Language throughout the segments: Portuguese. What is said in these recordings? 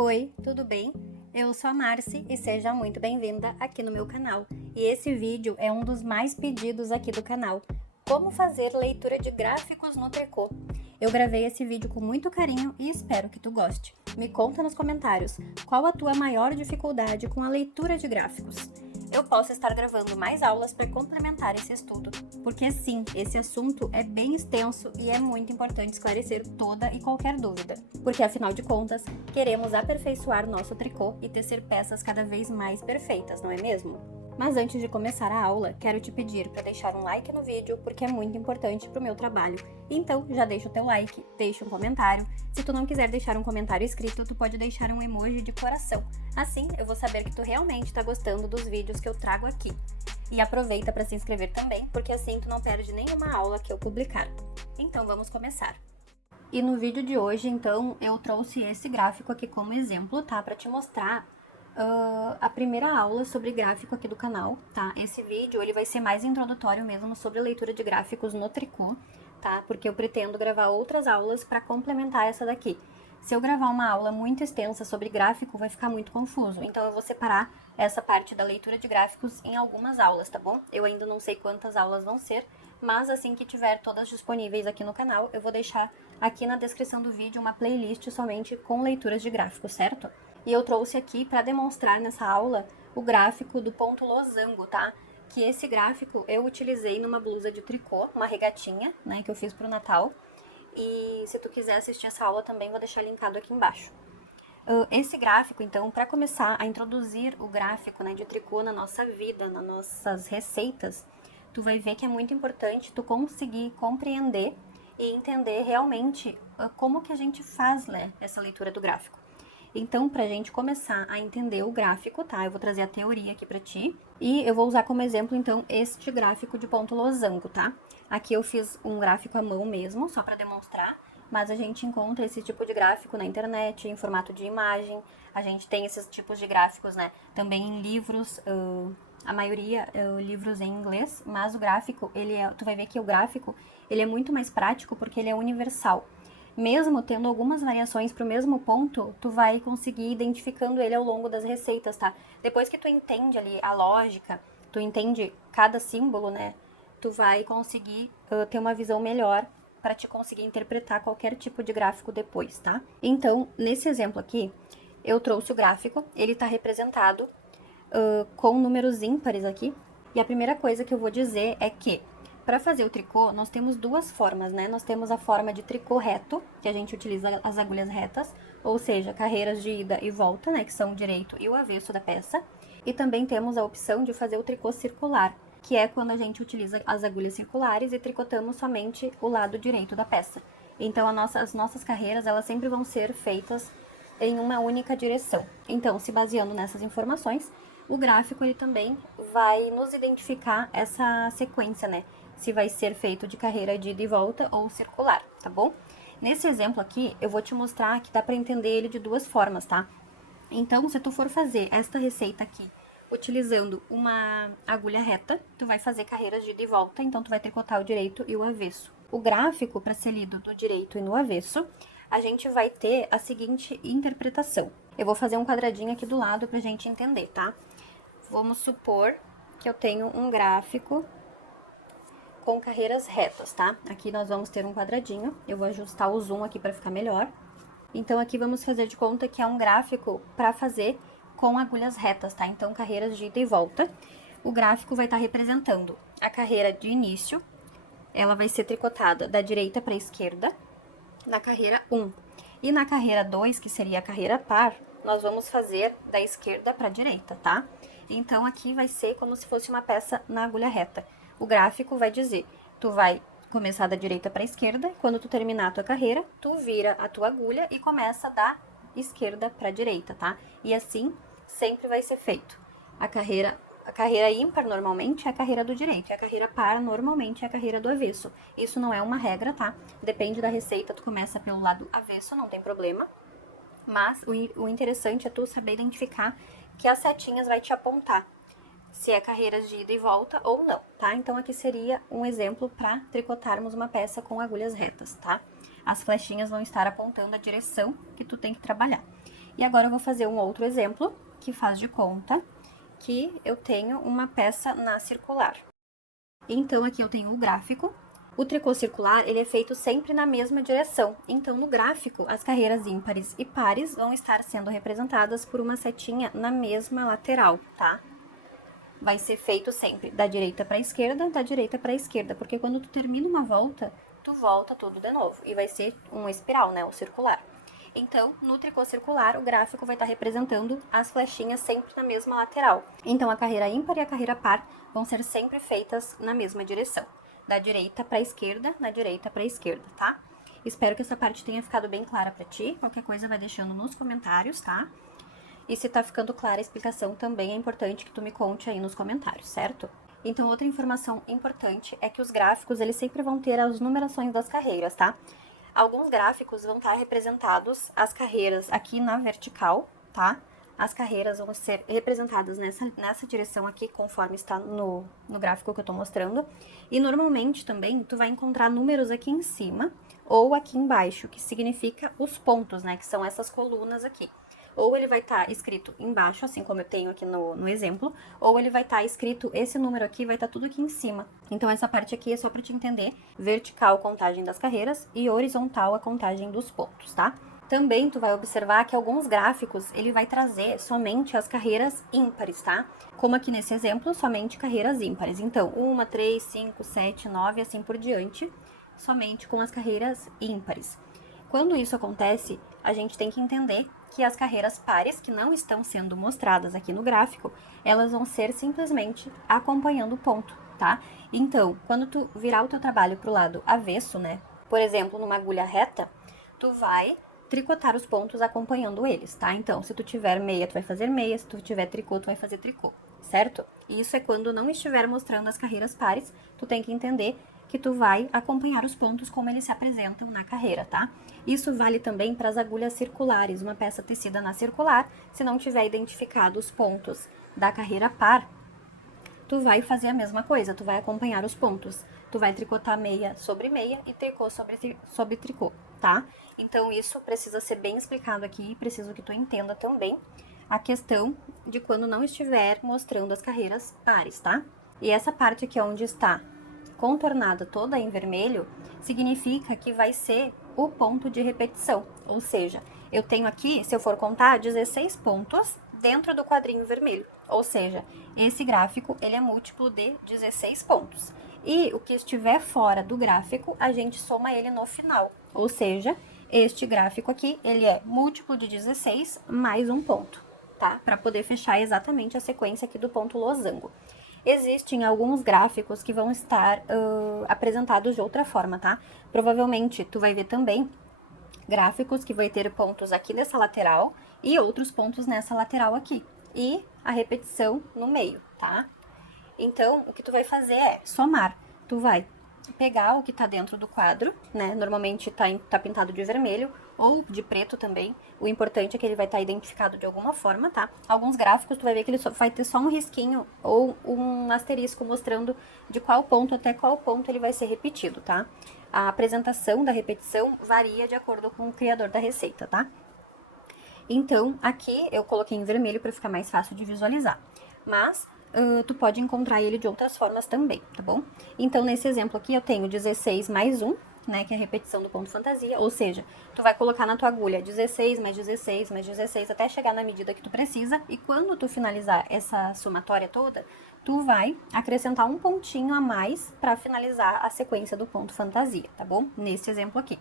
Oi, tudo bem? Eu sou a Marci e seja muito bem-vinda aqui no meu canal. E esse vídeo é um dos mais pedidos aqui do canal. Como fazer leitura de gráficos no tricô. Eu gravei esse vídeo com muito carinho e espero que tu goste. Me conta nos comentários qual a tua maior dificuldade com a leitura de gráficos. Eu posso estar gravando mais aulas para complementar esse estudo, porque sim, esse assunto é bem extenso e é muito importante esclarecer toda e qualquer dúvida, porque afinal de contas, queremos aperfeiçoar nosso tricô e tecer peças cada vez mais perfeitas, não é mesmo? Mas antes de começar a aula, quero te pedir para deixar um like no vídeo, porque é muito importante para o meu trabalho. Então, já deixa o teu like, deixa um comentário. Se tu não quiser deixar um comentário escrito, tu pode deixar um emoji de coração. Assim, eu vou saber que tu realmente está gostando dos vídeos que eu trago aqui. E aproveita para se inscrever também, porque assim tu não perde nenhuma aula que eu publicar. Então, vamos começar. E no vídeo de hoje, então, eu trouxe esse gráfico aqui como exemplo, tá? Para te mostrar a primeira aula sobre gráfico aqui do canal, tá? Esse vídeo, ele vai ser mais introdutório mesmo sobre leitura de gráficos no tricô, tá? Porque eu pretendo gravar outras aulas para complementar essa daqui. Se eu gravar uma aula muito extensa sobre gráfico, vai ficar muito confuso. Então, eu vou separar essa parte da leitura de gráficos em algumas aulas, tá bom? Eu ainda não sei quantas aulas vão ser, mas assim que tiver todas disponíveis aqui no canal, eu vou deixar aqui na descrição do vídeo uma playlist somente com leituras de gráficos, certo? E eu trouxe aqui para demonstrar nessa aula o gráfico do ponto losango, tá? Que esse gráfico eu utilizei numa blusa de tricô, uma regatinha, né, que eu fiz pro Natal. E se tu quiser assistir essa aula também, vou deixar linkado aqui embaixo. Esse gráfico, então, para começar a introduzir o gráfico, né, de tricô na nossa vida, nas nossas receitas, tu vai ver que é muito importante tu conseguir compreender e entender realmente como que a gente faz, né, essa leitura do gráfico. Então, pra gente começar a entender o gráfico, tá? Eu vou trazer a teoria aqui pra ti. E eu vou usar como exemplo, então, este gráfico de ponto losango, tá? Aqui eu fiz um gráfico à mão mesmo, só pra demonstrar. Mas a gente encontra esse tipo de gráfico na internet, em formato de imagem. A gente tem esses tipos de gráficos, né? Também em livros, a maioria livros em inglês. Mas o gráfico, tu vai ver que o gráfico, ele é muito mais prático porque ele é universal. Mesmo tendo algumas variações para o mesmo ponto, tu vai conseguir ir identificando ele ao longo das receitas, tá? Depois que tu entende ali a lógica, tu entende cada símbolo, né? Tu vai conseguir ter uma visão melhor para te conseguir interpretar qualquer tipo de gráfico depois, tá? Então, nesse exemplo aqui, eu trouxe o gráfico, ele está representado com números ímpares aqui. E a primeira coisa que eu vou dizer é que para fazer o tricô, nós temos duas formas, né? Nós temos a forma de tricô reto, que a gente utiliza as agulhas retas, ou seja, carreiras de ida e volta, né? Que são o direito e o avesso da peça. E também temos a opção de fazer o tricô circular, que é quando a gente utiliza as agulhas circulares e tricotamos somente o lado direito da peça. Então, as nossas carreiras, elas sempre vão ser feitas em uma única direção. Então, se baseando nessas informações, o gráfico ele também vai nos identificar essa sequência, né? Se vai ser feito de carreira de ida e volta ou circular, tá bom? Nesse exemplo aqui, eu vou te mostrar que dá para entender ele de duas formas, tá? Então, se tu for fazer esta receita aqui, utilizando uma agulha reta, tu vai fazer carreiras de ida e volta, então tu vai tricotar o direito e o avesso. O gráfico, para ser lido do direito e no avesso, a gente vai ter a seguinte interpretação. Eu vou fazer um quadradinho aqui do lado pra gente entender, tá? Vamos supor que eu tenho um gráfico com carreiras retas, tá? Aqui nós vamos ter um quadradinho, eu vou ajustar o zoom aqui para ficar melhor. Então, aqui vamos fazer de conta que é um gráfico para fazer com agulhas retas, tá? Então, carreiras de ida e volta. O gráfico vai estar representando a carreira de início, ela vai ser tricotada da direita para a esquerda, na carreira 1. E na carreira 2, que seria a carreira par, nós vamos fazer da esquerda para a direita, tá? Então, aqui vai ser como se fosse uma peça na agulha reta. O gráfico vai dizer, tu vai começar da direita para a esquerda, quando tu terminar a tua carreira, tu vira a tua agulha e começa da esquerda para a direita, tá? E assim sempre vai ser feito. A carreira ímpar normalmente é a carreira do direito, e a carreira par normalmente é a carreira do avesso. Isso não é uma regra, tá? Depende da receita, tu começa pelo lado avesso, não tem problema. Mas o interessante é tu saber identificar que as setinhas vai te apontar se é carreiras de ida e volta ou não, tá? Então, aqui seria um exemplo para tricotarmos uma peça com agulhas retas, tá? As flechinhas vão estar apontando a direção que tu tem que trabalhar. E agora eu vou fazer um outro exemplo, que faz de conta que eu tenho uma peça na circular. Então, aqui eu tenho o gráfico. O tricô circular, ele é feito sempre na mesma direção. Então, no gráfico, as carreiras ímpares e pares vão estar sendo representadas por uma setinha na mesma lateral, tá? Vai ser feito sempre da direita para a esquerda, da direita para a esquerda, porque quando tu termina uma volta, tu volta tudo de novo. E vai ser uma espiral, né? O circular. Então, no tricô circular, o gráfico vai estar representando as flechinhas sempre na mesma lateral. Então, a carreira ímpar e a carreira par vão ser sempre feitas na mesma direção. Da direita para a esquerda, na direita para a esquerda, tá? Espero que essa parte tenha ficado bem clara para ti. Qualquer coisa vai deixando nos comentários, tá? E se tá ficando clara a explicação, também é importante que tu me conte aí nos comentários, certo? Então, outra informação importante é que os gráficos, eles sempre vão ter as numerações das carreiras, tá? Alguns gráficos vão estar representados as carreiras aqui na vertical, tá? As carreiras vão ser representadas nessa direção aqui, conforme está no gráfico que eu tô mostrando. E normalmente também tu vai encontrar números aqui em cima ou aqui embaixo, que significa os pontos, né? Que são essas colunas aqui. Ou ele vai estar escrito embaixo, assim como eu tenho aqui no exemplo, ou ele vai estar escrito, esse número aqui vai estar tudo aqui em cima. Então, essa parte aqui é só para te entender, vertical, contagem das carreiras, e horizontal, a contagem dos pontos, tá? Também tu vai observar que alguns gráficos, ele vai trazer somente as carreiras ímpares, tá? Como aqui nesse exemplo, somente carreiras ímpares. Então, 1, 3, 5, 7, 9, assim por diante, somente com as carreiras ímpares. Quando isso acontece, a gente tem que entender que as carreiras pares, que não estão sendo mostradas aqui no gráfico, elas vão ser simplesmente acompanhando o ponto, tá? Então, quando tu virar o teu trabalho pro lado avesso, né? Por exemplo, numa agulha reta, tu vai tricotar os pontos acompanhando eles, tá? Então, se tu tiver meia, tu vai fazer meia, se tu tiver tricô, tu vai fazer tricô, certo? E isso é quando não estiver mostrando as carreiras pares, tu tem que entender que tu vai acompanhar os pontos como eles se apresentam na carreira, tá? Isso vale também para as agulhas circulares, uma peça tecida na circular, se não tiver identificado os pontos da carreira par, tu vai fazer a mesma coisa, tu vai acompanhar os pontos. Tu vai tricotar meia sobre meia e tricô sobre tricô, tá? Então, isso precisa ser bem explicado aqui, preciso que tu entenda também a questão de quando não estiver mostrando as carreiras pares, tá? E essa parte aqui onde está contornada toda em vermelho, significa que vai ser o ponto de repetição. Ou seja, eu tenho aqui, se eu for contar, 16 pontos dentro do quadrinho vermelho. Ou seja, esse gráfico, ele é múltiplo de 16 pontos. E o que estiver fora do gráfico, a gente soma ele no final. Ou seja, este gráfico aqui, ele é múltiplo de 16 mais um ponto, tá? Para poder fechar exatamente a sequência aqui do ponto losango. Existem alguns gráficos que vão estar apresentados de outra forma, tá? Provavelmente tu vai ver também gráficos que vai ter pontos aqui nessa lateral e outros pontos nessa lateral aqui. E a repetição no meio, tá? Então, o que tu vai fazer é somar. Tu vai pegar o que tá dentro do quadro, né? Normalmente tá pintado de vermelho ou de preto também. O importante é que ele vai estar identificado de alguma forma, tá? Alguns gráficos tu vai ver que ele vai ter só um risquinho ou um asterisco mostrando de qual ponto até qual ponto ele vai ser repetido, tá? A apresentação da repetição varia de acordo com o criador da receita, tá? Então, aqui eu coloquei em vermelho para ficar mais fácil de visualizar. Mas tu pode encontrar ele de outras formas também, tá bom? Então, nesse exemplo aqui, eu tenho 16 mais 1, né, que é a repetição do ponto fantasia, ou seja, tu vai colocar na tua agulha 16 mais 16 mais 16 até chegar na medida que tu precisa, e quando tu finalizar essa somatória toda, tu vai acrescentar um pontinho a mais para finalizar a sequência do ponto fantasia, tá bom? Nesse exemplo aqui.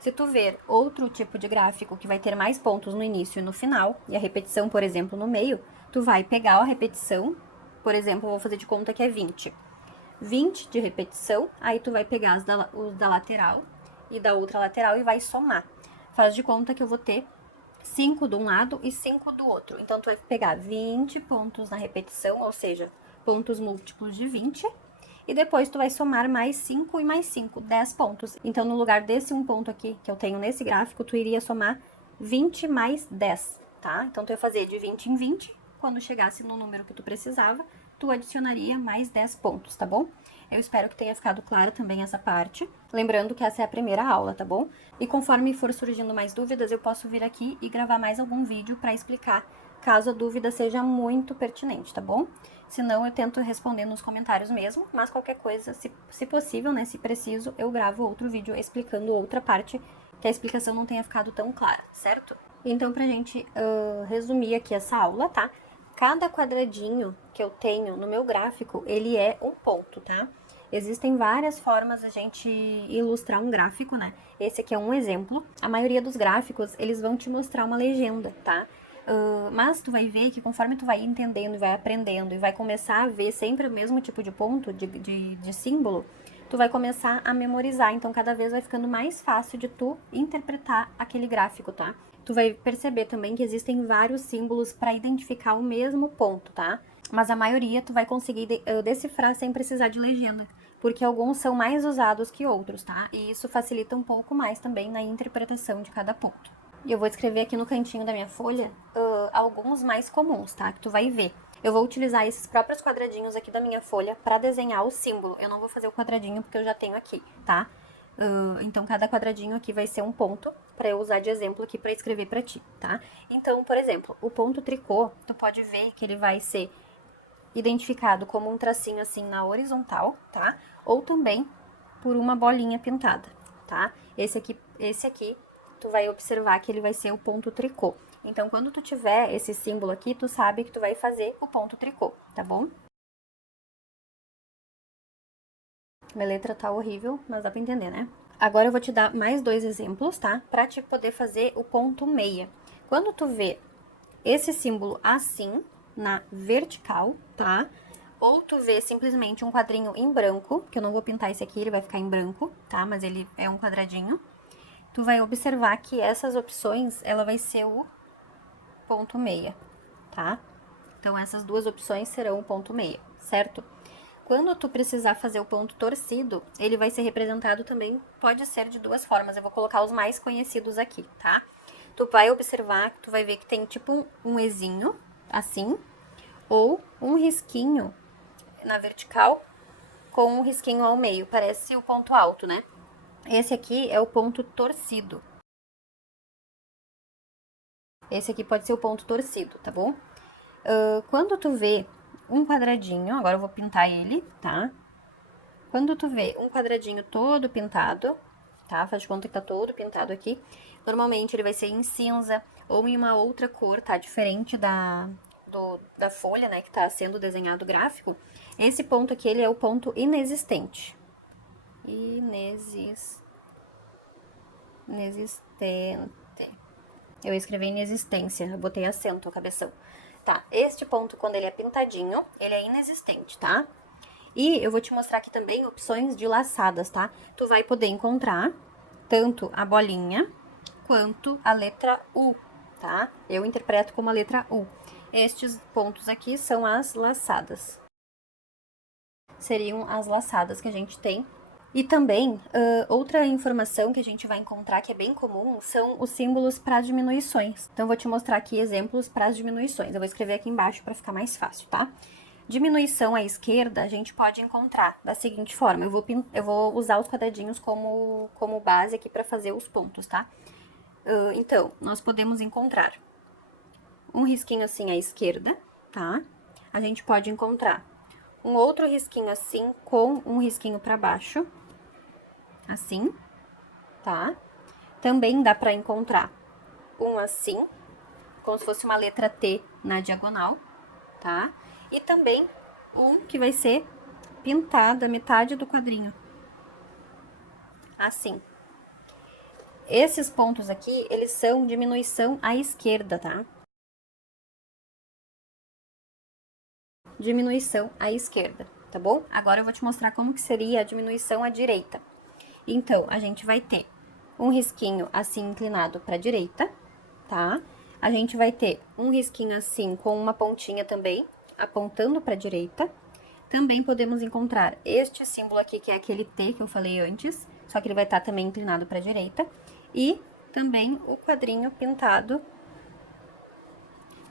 Se tu ver outro tipo de gráfico que vai ter mais pontos no início e no final, e a repetição, por exemplo, no meio, tu vai pegar a repetição, por exemplo, eu vou fazer de conta que é 20. 20 de repetição, aí tu vai pegar os da lateral e da outra lateral e vai somar. Faz de conta que eu vou ter 5 de um lado e 5 do outro. Então, tu vai pegar 20 pontos na repetição, ou seja, pontos múltiplos de 20, e depois tu vai somar mais 5 e mais 5, 10 pontos. Então, no lugar desse um ponto aqui que eu tenho nesse gráfico, tu iria somar 20 mais 10, tá? Então, tu ia fazer de 20 em 20, quando chegasse no número que tu precisava, tu adicionaria mais 10 pontos, tá bom? Eu espero que tenha ficado clara também essa parte. Lembrando que essa é a primeira aula, tá bom? E conforme for surgindo mais dúvidas, eu posso vir aqui e gravar mais algum vídeo para explicar, caso a dúvida seja muito pertinente, tá bom? Se não, eu tento responder nos comentários mesmo, mas qualquer coisa, se possível, né, se preciso, eu gravo outro vídeo explicando outra parte, que a explicação não tenha ficado tão clara, certo? Então, pra gente resumir aqui essa aula, tá? Cada quadradinho que eu tenho no meu gráfico, ele é um ponto, tá? Existem várias formas de a gente ilustrar um gráfico, né? Esse aqui é um exemplo. A maioria dos gráficos, eles vão te mostrar uma legenda, tá? Mas tu vai ver que conforme tu vai entendendo e vai aprendendo e vai começar a ver sempre o mesmo tipo de ponto, de símbolo, tu vai começar a memorizar. Então, cada vez vai ficando mais fácil de tu interpretar aquele gráfico, tá? Tu vai perceber também que existem vários símbolos para identificar o mesmo ponto, tá? Mas a maioria tu vai conseguir decifrar sem precisar de legenda, porque alguns são mais usados que outros, tá? E isso facilita um pouco mais também na interpretação de cada ponto. E eu vou escrever aqui no cantinho da minha folha alguns mais comuns, tá? Que tu vai ver. Eu vou utilizar esses próprios quadradinhos aqui da minha folha para desenhar o símbolo. Eu não vou fazer o quadradinho porque eu já tenho aqui, tá? Então, cada quadradinho aqui vai ser um ponto para eu usar de exemplo aqui para escrever para ti, tá? Então, por exemplo, o ponto tricô, tu pode ver que ele vai ser identificado como um tracinho assim na horizontal, tá? Ou também por uma bolinha pintada, tá? Esse aqui, tu vai observar que ele vai ser o ponto tricô. Então, quando tu tiver esse símbolo aqui, tu sabe que tu vai fazer o ponto tricô, tá bom? Minha letra tá horrível, mas dá pra entender, né? Agora eu vou te dar mais 2 exemplos, tá? Pra te poder fazer o ponto meia. Quando tu vê esse símbolo assim, na vertical, tá? Ou tu vê simplesmente um quadrinho em branco, que eu não vou pintar esse aqui, ele vai ficar em branco, tá? Mas ele é um quadradinho. Tu vai observar que essas opções, ela vai ser o ponto meia, tá? Então, essas duas opções serão o ponto meia, certo? Quando tu precisar fazer o ponto torcido, ele vai ser representado também, pode ser de duas formas. Eu vou colocar os mais conhecidos aqui, tá? Tu vai observar, tu vai ver que tem tipo um ezinho, assim, ou um risquinho na vertical com um risquinho ao meio, parece o ponto alto, né? Esse aqui é o ponto torcido. Esse aqui pode ser o ponto torcido, tá bom? Quando tu vê um quadradinho, agora eu vou pintar ele, tá? Quando tu vê um quadradinho todo pintado, tá? Faz de conta que tá todo pintado aqui. Normalmente ele vai ser em cinza ou em uma outra cor, tá? Diferente da folha, né? Que tá sendo desenhado o gráfico. Esse ponto aqui, ele é o ponto inexistente. Inexistente. Eu escrevi inexistência, eu botei acento, cabeção. Tá, este ponto, quando ele é pintadinho, ele é inexistente, tá? E eu vou te mostrar aqui também opções de laçadas, tá? Tu vai poder encontrar tanto a bolinha quanto a letra U, tá? Eu interpreto como a letra U. Estes pontos aqui são as laçadas. Seriam as laçadas que a gente tem. E também, outra informação que a gente vai encontrar que é bem comum são os símbolos para diminuições. Então, eu vou te mostrar aqui exemplos para as diminuições. Eu vou escrever aqui embaixo para ficar mais fácil, tá? Diminuição à esquerda, a gente pode encontrar da seguinte forma. Eu vou usar os quadradinhos como base aqui para fazer os pontos, tá? Então, nós podemos encontrar um risquinho assim à esquerda, tá? A gente pode encontrar um outro risquinho assim com um risquinho para baixo, assim, tá? Também dá para encontrar um assim, como se fosse uma letra T na diagonal, tá? E também um que vai ser pintado a metade do quadrinho, assim. Esses pontos aqui, eles são diminuição à esquerda, tá? Diminuição à esquerda, tá bom? Agora eu vou te mostrar como que seria a diminuição à direita. Então, a gente vai ter um risquinho assim inclinado para a direita, tá? A gente vai ter um risquinho assim com uma pontinha também, apontando para a direita. Também podemos encontrar este símbolo aqui, que é aquele T que eu falei antes, só que ele vai estar também inclinado para a direita. E também o quadrinho pintado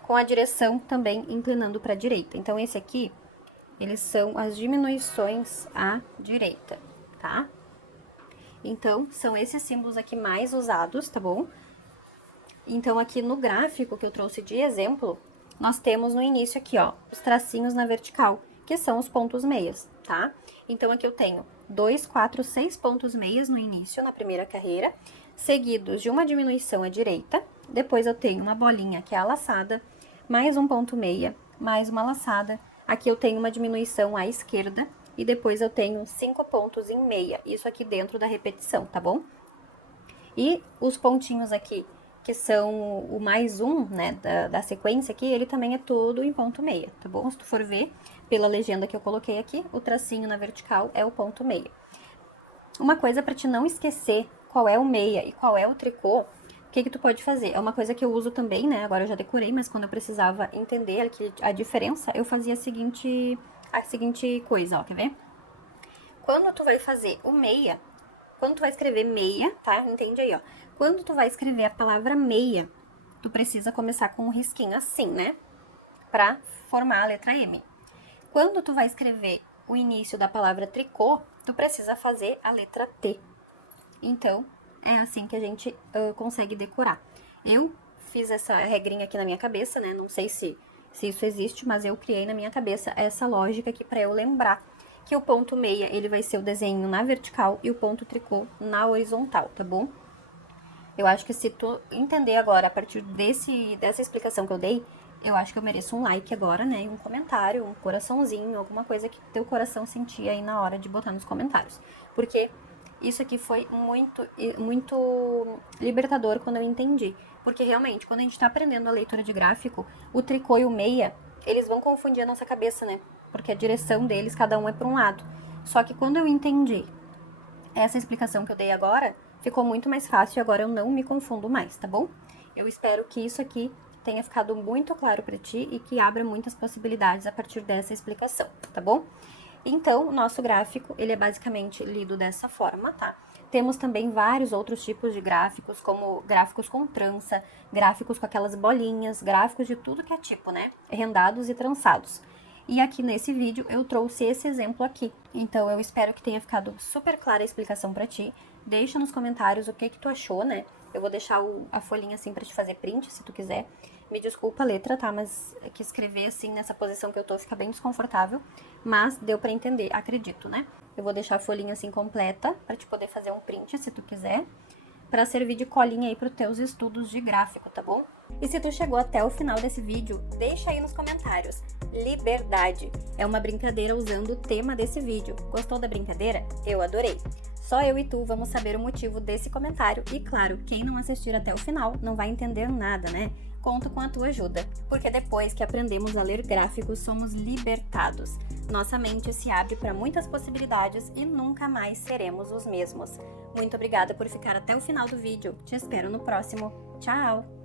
com a direção também inclinando para a direita. Então, esse aqui eles são as diminuições à direita, tá? Então, são esses símbolos aqui mais usados, tá bom? Então, aqui no gráfico que eu trouxe de exemplo, nós temos no início aqui, ó, os tracinhos na vertical, que são os pontos meias, tá? Então, aqui eu tenho 2, 4, 6 pontos meias no início, na primeira carreira, seguidos de uma diminuição à direita, depois eu tenho uma bolinha, que é a laçada, mais um ponto meia, mais uma laçada, aqui eu tenho uma diminuição à esquerda, e depois eu tenho 5 pontos em meia, isso aqui dentro da repetição, tá bom? E os pontinhos aqui, que são o mais um, né, da sequência aqui, ele também é tudo em ponto meia, tá bom? Se tu for ver pela legenda que eu coloquei aqui, o tracinho na vertical é o ponto meia. Uma coisa para te não esquecer qual é o meia e qual é o tricô, o que tu pode fazer? É uma coisa que eu uso também, né, agora eu já decorei, mas quando eu precisava entender a diferença, eu fazia a seguinte coisa, ó, quer ver? Quando tu vai fazer o meia, quando tu vai escrever meia, tá? Entende aí, ó. Quando tu vai escrever a palavra meia, tu precisa começar com um risquinho assim, né? Pra formar a letra M. Quando tu vai escrever o início da palavra tricô, tu precisa fazer a letra T. Então, é assim que a gente consegue decorar. Eu fiz essa regrinha aqui na minha cabeça, né? Não sei se isso existe, mas eu criei na minha cabeça essa lógica aqui pra eu lembrar que o ponto meia, ele vai ser o desenho na vertical e o ponto tricô na horizontal, tá bom? Eu acho que se tu entender agora, a partir dessa explicação que eu dei, eu acho que eu mereço um like agora, né? E um comentário, um coraçãozinho, alguma coisa que teu coração sentia aí na hora de botar nos comentários. Porque isso aqui foi muito libertador quando eu entendi. Porque realmente, quando a gente tá aprendendo a leitura de gráfico, o tricô e o meia, eles vão confundir a nossa cabeça, né? Porque a direção deles, cada um é para um lado. Só que quando eu entendi essa explicação que eu dei agora, ficou muito mais fácil e agora eu não me confundo mais, tá bom? Eu espero que isso aqui tenha ficado muito claro para ti e que abra muitas possibilidades a partir dessa explicação, tá bom? Então, o nosso gráfico, ele é basicamente lido dessa forma, tá? Temos também vários outros tipos de gráficos, como gráficos com trança, gráficos com aquelas bolinhas, gráficos de tudo que é tipo, né? Rendados e trançados. E aqui nesse vídeo eu trouxe esse exemplo aqui. Então eu espero que tenha ficado super clara a explicação pra ti. Deixa nos comentários o que tu achou, né? Eu vou deixar a folhinha assim pra te fazer print, se tu quiser. Me desculpa a letra, tá? Mas é que escrever assim nessa posição que eu tô fica bem desconfortável. Mas deu pra entender, acredito, né? Eu vou deixar a folhinha assim completa pra te poder fazer um print, se tu quiser, pra servir de colinha aí pros teus estudos de gráfico, tá bom? E se tu chegou até o final desse vídeo, deixa aí nos comentários. Liberdade é uma brincadeira usando o tema desse vídeo. Gostou da brincadeira? Eu adorei! Só eu e tu vamos saber o motivo desse comentário e, claro, quem não assistir até o final não vai entender nada, né? Conto com a tua ajuda, porque depois que aprendemos a ler gráficos, somos libertados. Nossa mente se abre para muitas possibilidades e nunca mais seremos os mesmos. Muito obrigada por ficar até o final do vídeo. Te espero no próximo. Tchau!